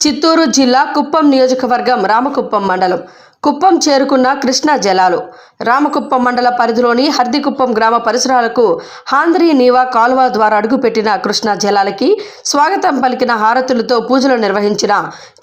చిత్తూరు జిల్లా కుప్పం నియోజకవర్గం రామకుప్పం మండలం కుప్పం చేరుకున్న కృష్ణా జలాలు. రామకుప్పం మండల పరిధిలోని హర్దికుప్పం గ్రామ పరిసరాలకు హాంద్రీ నీవా కాలువ ద్వారా అడుగుపెట్టిన కృష్ణా జలాలకి స్వాగతం పలికిన హారతులతో పూజలు నిర్వహించిన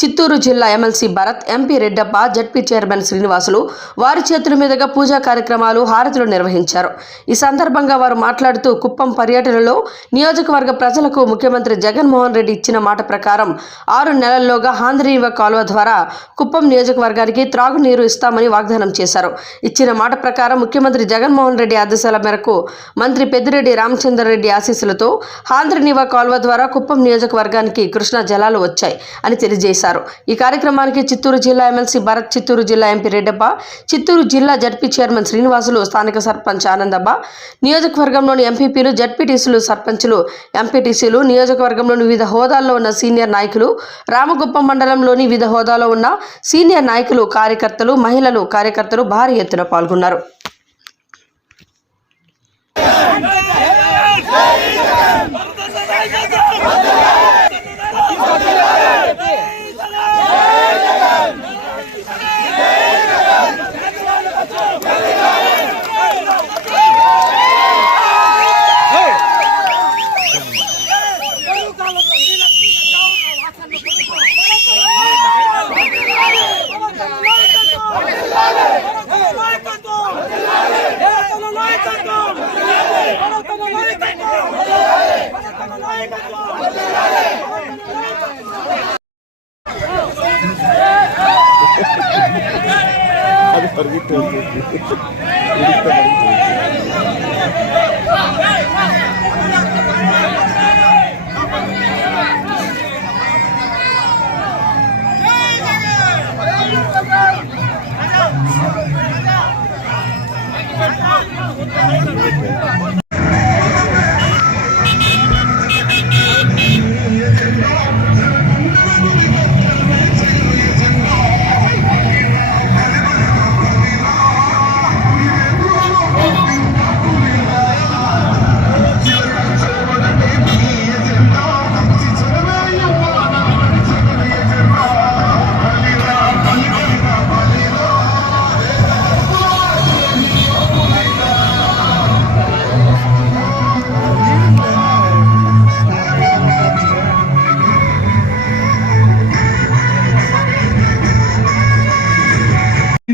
చిత్తూరు జిల్లా MLC Bharath MP Reddappa ZP chairman Srinivasulu వారి చేతుల మీదుగా పూజా కార్యక్రమాలు హారతులు నిర్వహించారు. ఈ సందర్భంగా వారు మాట్లాడుతూ కుప్పం పర్యటనలో నియోజకవర్గ ప్రజలకు ముఖ్యమంత్రి జగన్మోహన్ రెడ్డి ఇచ్చిన మాట ప్రకారం ఆరు నెలల్లోగా హాంద్రీవ కాలువ ద్వారా కుప్పం నియోజకవర్గానికి త్రాగు నీరు ఇస్తామని వాగ్దానం చేశారు. ఇచ్చిన మాట ప్రకారం ముఖ్యమంత్రి జగన్మోహన్ రెడ్డి ఆదేశాల మేరకు మంత్రి పెద్దిరెడ్డి రామచంద్రరెడ్డి ఆశీస్సులతో హాంద్రనీవా కాల్వ ద్వారా కుప్పం నియోజకవర్గానికి కృష్ణా జలాలు వచ్చాయి అని తెలియజేశారు. ఈ కార్యక్రమానికి చిత్తూరు జిల్లా ఎమ్మెల్సీ భరత్ చిత్తూరు జిల్లా ఎంపీ రెడ్డప్ప చిత్తూరు జిల్లా జడ్పీ చైర్మన్ శ్రీనివాసులు స్థానిక సర్పంచ్ ఆనందబ్బ నియోజకవర్గంలోని ఎంపీపీలు జడ్పీటీసీలు సర్పంచులు ఎంపీటీసీలు నియోజకవర్గంలోని వివిధ హోదాల్లో ఉన్న సీనియర్ నాయకులు రామగుప్పం మండలంలోని వివిధ హోదాలో ఉన్న సీనియర్ నాయకులు కార్యకర్తలు మహిళలు కార్యకర్తలు భారీ ఎత్తున పాల్గొన్నారు. తమ నాయకత్వం మన తమ నాయకత్వం మన తమ నాయకత్వం అది పరిగెత్తుంది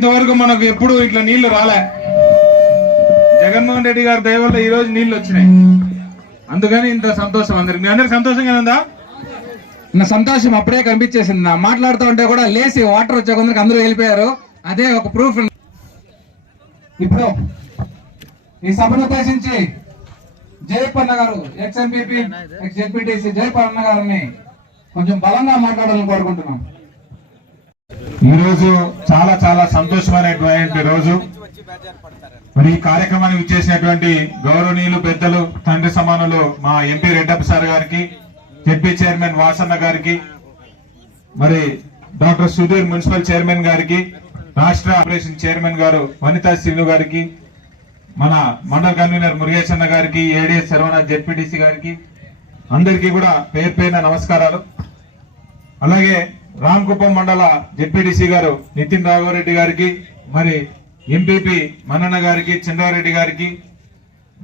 ఇంతవరకు మనకు ఎప్పుడు ఇట్లా నీళ్ళు రాలే. జగన్మోహన్ రెడ్డి గారి దయ వల్ల ఈ రోజు నీళ్ళు వచ్చినాయి. అందుకని ఇంత సంతోషం అందరికి. మీ అందరికి సంతోషంగా ఉందా? నా సంతోషం అప్పుడే కనిపించేసింది. నా మాట్లాడుతూ ఉంటే కూడా లేచి వాటర్ వచ్చే కొందరికి అందరూ వెళ్ళిపోయారు. అదే ఒక ప్రూఫ్ ఇప్పుడు ఈ సభను ఉద్దేశించి Jayapanna garu ex MPP ex ZPTC Jayapanna గారిని కొంచెం బలంగా మాట్లాడాలని కోరుకుంటున్నాను. ఈరోజు చాలా చాలా సంతోషమైనటువంటి రోజు. మరి ఈ కార్యక్రమానికి ఇచ్చేసినటువంటి గౌరవనీయులు పెద్దలు తండ్రి సమానులు మా ఎంపీ రెడ్డప్ప సార్ గారికి జడ్పీ చైర్మన్ వాసన్న గారికి మరి డాక్టర్ సుధీర్ మున్సిపల్ చైర్మన్ గారికి రాష్ట్ర ఆపరేషన్ చైర్మన్ గారు వనితా శ్రీను గారికి మన మండల కన్వీనర్ మురుగేశన్న గారికి ఏడిఎస్ శరవణ జెడ్పీటీసీ గారికి అందరికీ కూడా పేరు పేరున నమస్కారాలు. అలాగే రామకుప్పం మండల జెడ్పీటీసీ గారు నితిన్ రాఘవరెడ్డి గారికి మరి ఎంపీపీ మన్నన్న గారికి చంద్రారెడ్డి గారికి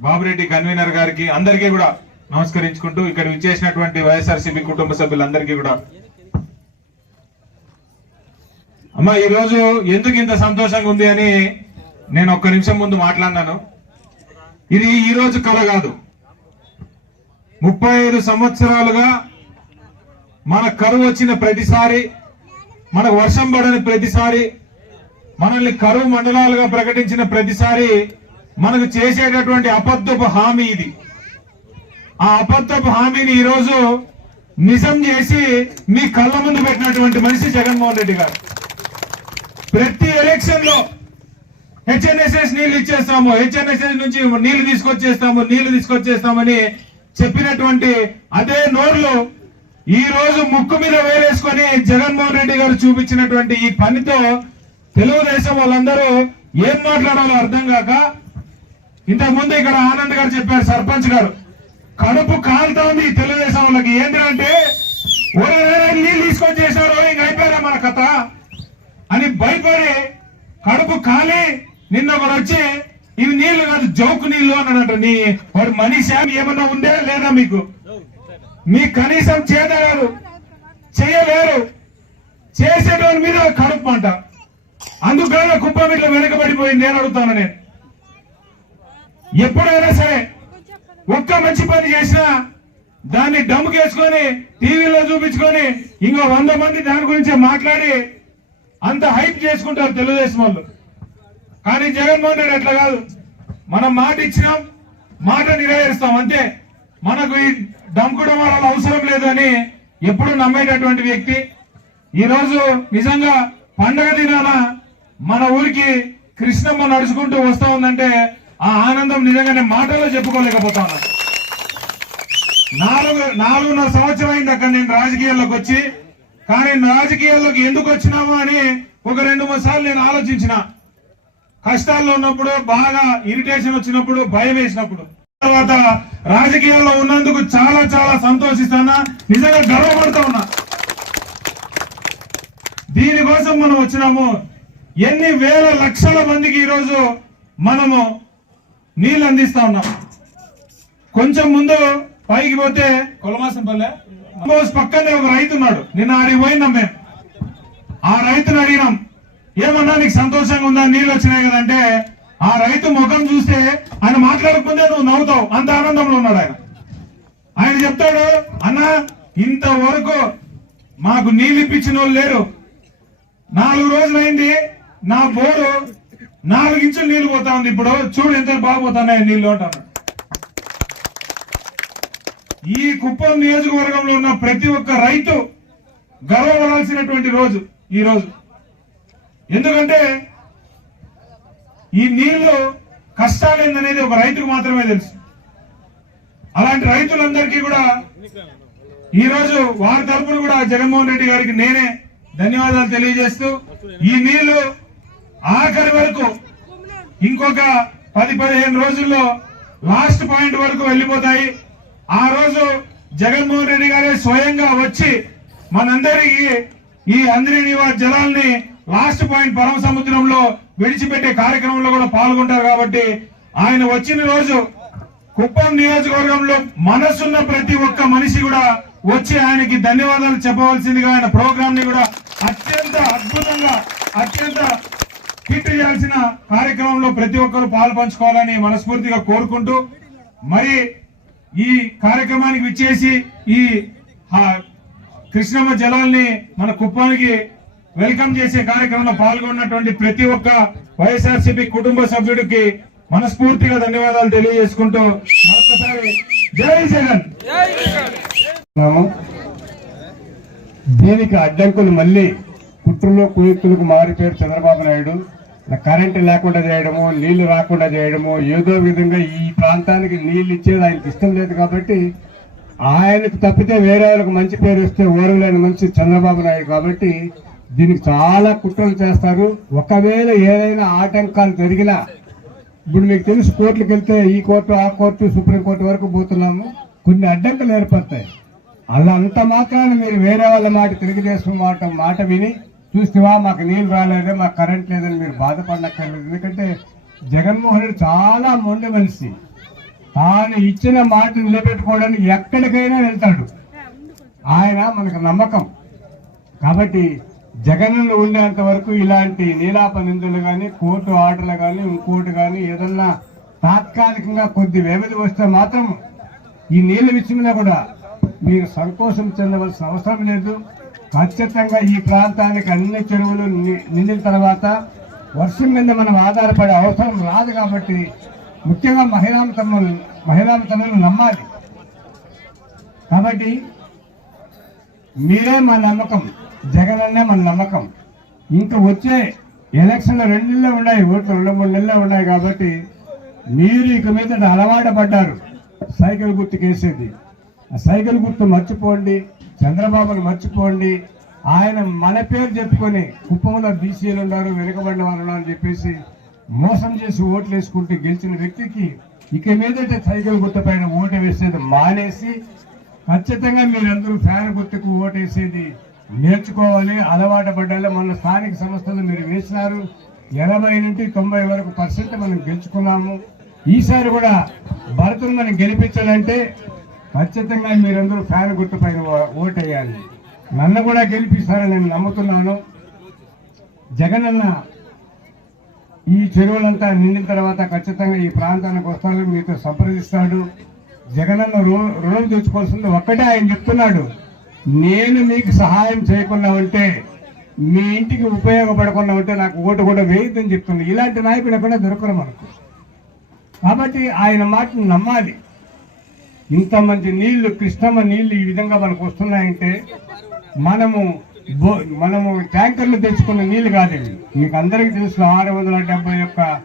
బాబురెడ్డి కన్వీనర్ గారికి అందరికీ కూడా నమస్కరించుకుంటూ ఇక్కడ విచ్చేసినటువంటి వైఎస్ఆర్సీపీ కుటుంబ సభ్యులందరికీ కూడా. అమ్మా ఈరోజు ఎందుకు ఇంత సంతోషంగా ఉంది అని నేను ఒక్క నిమిషం ముందు మాట్లాడినాను. ఇది ఈరోజు కథ కాదు. ముప్పై ఐదు సంవత్సరాలుగా మన కరువు వచ్చిన ప్రతిసారి మనకు వర్షం పడని ప్రతిసారి మనల్ని కరువు మండలాలుగా ప్రకటించిన ప్రతిసారి మనకు చేసేటటువంటి అబద్ధపు హామీ ఇది. ఆ అబద్ధపు హామీని ఈరోజు నిజం చేసి మీ కళ్ళ ముందు పెట్టినటువంటి మనిషి జగన్మోహన్ రెడ్డి గారు. ప్రతి ఎలక్షన్లో హెచ్ఎన్ఎస్ఎస్ నీళ్ళు ఇచ్చేస్తాము హెచ్ఎన్ఎస్ఎస్ నుంచి నీళ్ళు తీసుకొచ్చేస్తాము నీళ్ళు తీసుకొచ్చేస్తామని చెప్పినటువంటి అదే నోర్లు ఈ రోజు ముక్కు మీద వేలేసుకొని జగన్మోహన్ రెడ్డి గారు చూపించినటువంటి ఈ పనితో తెలుగుదేశం వాళ్ళందరూ ఏం మాట్లాడాలో అర్థం కాక ఇంతకు ముందు ఇక్కడ ఆనంద్ గారు చెప్పారు సర్పంచ్ గారు. కడుపు కాలుతా ఉంది తెలుగుదేశం వాళ్ళకి. ఏంటంటే నీళ్ళు తీసుకొని చేశారు ఇంక అయిపోయారా మన కథ? అని భయపడి కడుపు కాలి నిన్న ఒకడు వచ్చి ఇవి నీళ్ళు కాదు జోకు నీళ్ళు అన్నాడంట. నీ వాడు మనీ మనిషి ఏమన్నా ఉందే లేదా మీకు? మీ కనీసం చేయలేరు చేయలేరు చేసేటోని మీద కడుపు అంట అందుకనే కుప్పం ఇట్లా వెనకబడిపోయింది నేను అడుగుతాను నేను. ఎప్పుడైనా సరే ఒక్క మంచి పని చేసినా దాన్ని డమ్ముకేసుకొని టీవీలో చూపించుకొని ఇంకో వంద మంది దాని గురించి మాట్లాడి అంత హైప్ చేసుకుంటారు తెలుగుదేశం వాళ్ళు. కానీ జగన్మోహన్ రెడ్డి అట్లా కాదు. మనం మాట ఇచ్చినాం మాట నెరవేరుస్తాం అంతే. మనకు ఈ డంకుడు వాళ్ళ అవసరం లేదని ఎప్పుడు నమ్మేటటువంటి వ్యక్తి. ఈ రోజు నిజంగా పండగ దినాన మన ఊరికి కృష్ణమ్మ నడుచుకుంటూ వస్తా ఉందంటే ఆ ఆనందం నిజంగానే మాటల్లో చెప్పుకోలేకపోతా ఉన్నాను నాలుగు నాలుగున్నర సంవత్సరం అయింది అక్కడ నేను రాజకీయాల్లోకి వచ్చి. కానీ రాజకీయాల్లోకి ఎందుకు వచ్చినాము అని ఒక రెండు మూడు సార్లు నేను ఆలోచించిన. కష్టాల్లో ఉన్నప్పుడు బాగా ఇరిటేషన్ వచ్చినప్పుడు భయం వేసినప్పుడు. తర్వాత రాజకీయాల్లో ఉన్నందుకు చాలా చాలా సంతోషిస్తానా నిజంగా గర్వపడతా ఉన్నా. దీనికోసం మనం వచ్చినాము. ఎన్ని వేల లక్షల మందికి ఈరోజు మనము నీళ్ళు అందిస్తా ఉన్నాం. కొంచెం ముందు పైకి పోతే కొలమాసం పల్లె. పక్కనే ఒక రైతు ఉన్నాడు. నిన్న ఆడికి పోయినాం మేము. ఆ రైతును అడిగినాం. ఏమన్నా నీకు సంతోషంగా ఉందా? నీళ్ళు వచ్చినాయి కదంటే ఆ రైతు ముఖం చూస్తే ఆయన మాట్లాడకుందే నువ్వు నవ్వుతావు. అంత ఆనందంలో ఉన్నాడు ఆయన. ఆయన చెప్తాడు అన్న ఇంతవరకు మాకు నీళ్ళు ఇప్పించిన వాళ్ళు లేరు. నాలుగు రోజులైంది నా బోరు నాలుగు ఇంచులు నీళ్ళు పోతా ఉంది ఇప్పుడు. చూడు ఎంత బాగుపోతున్నాయి నీళ్ళు అంటాను ఈ కుప్పం నియోజకవర్గంలో ఉన్న ప్రతి ఒక్క రైతు గర్వపడాల్సినటువంటి రోజు ఈ రోజు. ఎందుకంటే ఈ నీళ్ళు కష్టాలేందనేది ఒక రైతుకు మాత్రమే తెలుసు. అలాంటి రైతులందరికీ కూడా ఈ రోజు వారి తరపున కూడా జగన్మోహన్ రెడ్డి గారికి నేనే ధన్యవాదాలు తెలియజేస్తూ ఈ నీళ్ళు ఆఖరి వరకు ఇంకొక పది పదిహేను రోజుల్లో లాస్ట్ పాయింట్ వరకు వెళ్ళిపోతాయి. ఆ రోజు జగన్మోహన్ రెడ్డి గారే స్వయంగా వచ్చి మనందరికీ ఈ అంద్రి నివాస్ జలాల్ని లాస్ట్ పాయింట్ పరమ సముద్రంలో విడిచిపెట్టే కార్యక్రమంలో కూడా పాల్గొంటారు కాబట్టి ఆయన వచ్చిన రోజు కుప్పం నియోజకవర్గంలో మనసున్న ప్రతి ఒక్క మనిషి కూడా వచ్చి ఆయనకి ధన్యవాదాలు చెప్పవలసిందిగా ఆయన ప్రోగ్రామ్ని కూడా అత్యంత అద్భుతంగా అత్యంత హిట్ చేయాల్సిన కార్యక్రమంలో ప్రతి ఒక్కరు పాలు పంచుకోవాలని మనస్ఫూర్తిగా కోరుకుంటూ మరి ఈ కార్యక్రమానికి విచ్చేసి ఈ కృష్ణమ్మ జలాల్ని మన కుప్పానికి వెల్కమ్ చేసే కార్యక్రమంలో పాల్గొన్నటువంటి ప్రతి ఒక్క వైఎస్ఆర్సీపీ కుటుంబ సభ్యుడికి మనస్ఫూర్తిగా ధన్యవాదాలు తెలియజేసుకుంటూ మరొకసారి జై జగన్. దీనికి అడ్డంకులు మళ్ళీ కుట్రలో కుయుక్తులకు మారిపోయారు చంద్రబాబు నాయుడు. కరెంటు లేకుండా చేయడము నీళ్ళు రాకుండా చేయడము ఏదో విధంగా ఈ ప్రాంతానికి నీళ్ళు ఇచ్చేది ఆయనకి ఇష్టం లేదు కాబట్టి ఆయనకు తప్పితే వేరే వాళ్ళకి మంచి పేరు వస్తే ఓరలేని మనిషి చంద్రబాబు నాయుడు కాబట్టి దీనికి చాలా కుట్రలు చేస్తారు. ఒకవేళ ఏదైనా ఆటంకాలు జరిగినా ఇప్పుడు మీకు తెలుసు కోర్టులకు వెళ్తే ఈ కోర్టు ఆ కోర్టు సుప్రీంకోర్టు వరకు పోతున్నాము. కొన్ని అడ్డంకులు ఏర్పడతాయి. అలా అంత మాత్రాన మీరు వేరే వాళ్ళ మాట తెలుగుదేశం మాట మాట విని చూస్తేవా మాకు నీళ్ళు రాలేదు మాకు కరెంట్ లేదని మీరు బాధపడక్కర్లేదు ఎందుకంటే జగన్మోహన్ రెడ్డి చాలా మొండి మనిషి. తాను ఇచ్చిన మాట నిలబెట్టుకోవడానికి ఎక్కడికైనా వెళ్తాడు. ఆయన మనకు నమ్మకం. కాబట్టి జగన్ను ఉండేంత వరకు ఇలాంటి నీలాప నిందులు కానీ కోర్టు ఆర్డర్లు కానీ ఇంకోటి కానీ ఏదన్నా తాత్కాలికంగా కొద్ది వ్యవధి వస్తే మాత్రం ఈ నీళ్ళ విషయంలో కూడా మీరు సంతోషం చెందవలసిన అవసరం లేదు. ఖచ్చితంగా ఈ ప్రాంతానికి అన్ని చెరువులు నిండిన తర్వాత వర్షం మీద మనం ఆధారపడే అవసరం రాదు కాబట్టి ముఖ్యంగా మహిళా తమ్ములు మహిళా తమ్ములు నమ్మాలి. కాబట్టి మీరే మా నమ్మకం. జగన్ అన్నే మన నమ్మకం. ఇంకా వచ్చే ఎలక్షన్లు రెండు నెలలు ఉన్నాయి ఓట్లు రెండు మూడు నెలలు ఉన్నాయి కాబట్టి మీరు ఇక మీద అలవాటు పడ్డారు. సైకిల్ గుర్తు కేసేది. ఆ సైకిల్ గుర్తు మర్చిపోండి చంద్రబాబును మర్చిపోండి ఆయన మన పేరు చెప్పుకొని కుప్పంలో బీసీలు ఉన్నారు వెనుకబడిన వాళ్ళు ఉన్నారు అని చెప్పేసి మోసం చేసి ఓట్లు వేసుకుంటే గెలిచిన వ్యక్తికి ఇక మీదట సైకిల్ గుర్తు పైన ఓటు వేసేది మానేసి ఖచ్చితంగా మీరందరూ ఫ్యాన్ గుర్తుకు ఓటేసేది నేర్చుకోవాలి అలవాటు పడ్డాలి మొన్న స్థానిక సంస్థలు మీరు వేసినారు. ఎనభై నుండి తొంభై వరకు పర్సెంట్ మనం గెలుచుకున్నాము. ఈసారి కూడా భరతులు మనం గెలిపించాలంటే ఖచ్చితంగా మీరందరూ ఫ్యాన్ గుర్తుపైన ఓటేయాలి. నన్ను కూడా గెలిపిస్తారని నేను నమ్ముతున్నాను. జగనన్న ఈ చెరువులంతా నిండిన తర్వాత ఖచ్చితంగా ఈ ప్రాంతానికి వస్తాడు మీతో సంప్రదిస్తాడు. జగనన్న రు- రుణం తెచ్చుకోవాల్సింది ఒక్కటే ఆయన చెప్తున్నాడు. నేను మీకు సహాయం చేయకుండా ఉంటే మీ ఇంటికి ఉపయోగపడకుండా ఉంటే నాకు ఓటు కూడా వేయద్దని చెప్తుంది. ఇలాంటి నాయకుడు ఎక్కడా దొరకరు మనకు. కాబట్టి ఆయన మాటను నమ్మాలి. ఇంత మంచి నీళ్ళు కృష్ణమ్మ నీళ్ళు ఈ విధంగా మనకు వస్తున్నాయంటే మనము బో- మనము ట్యాంకర్లు తెచ్చుకున్న నీళ్ళు కాదు మీకు అందరికీ తెలుసు ఆరు వందల డెబ్బై ఒక్క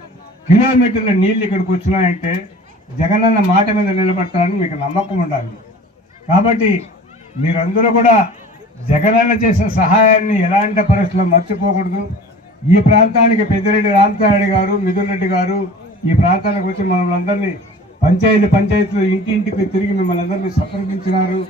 కిలోమీటర్ల నీళ్ళు ఇక్కడికి వచ్చినాయంటే జగనన్న మాట మీద నిలబడతారని మీకు నమ్మకం ఉండాలి. కాబట్టి మీరందరూ కూడా జగనన్న చేసిన సహాయాన్ని ఎలాంటి పరిస్థితుల్లో మర్చిపోకూడదు. ఈ ప్రాంతానికి పెద్దిరెడ్డి రామతారెడ్డి గారు మిథున్ రెడ్డి గారు ఈ ప్రాంతానికి వచ్చి మమ్మల్ని అందరినీ పంచాయతీ పంచాయతీలు ఇంటింటికి తిరిగి మిమ్మల్ని అందరినీ సంప్రదించినారు.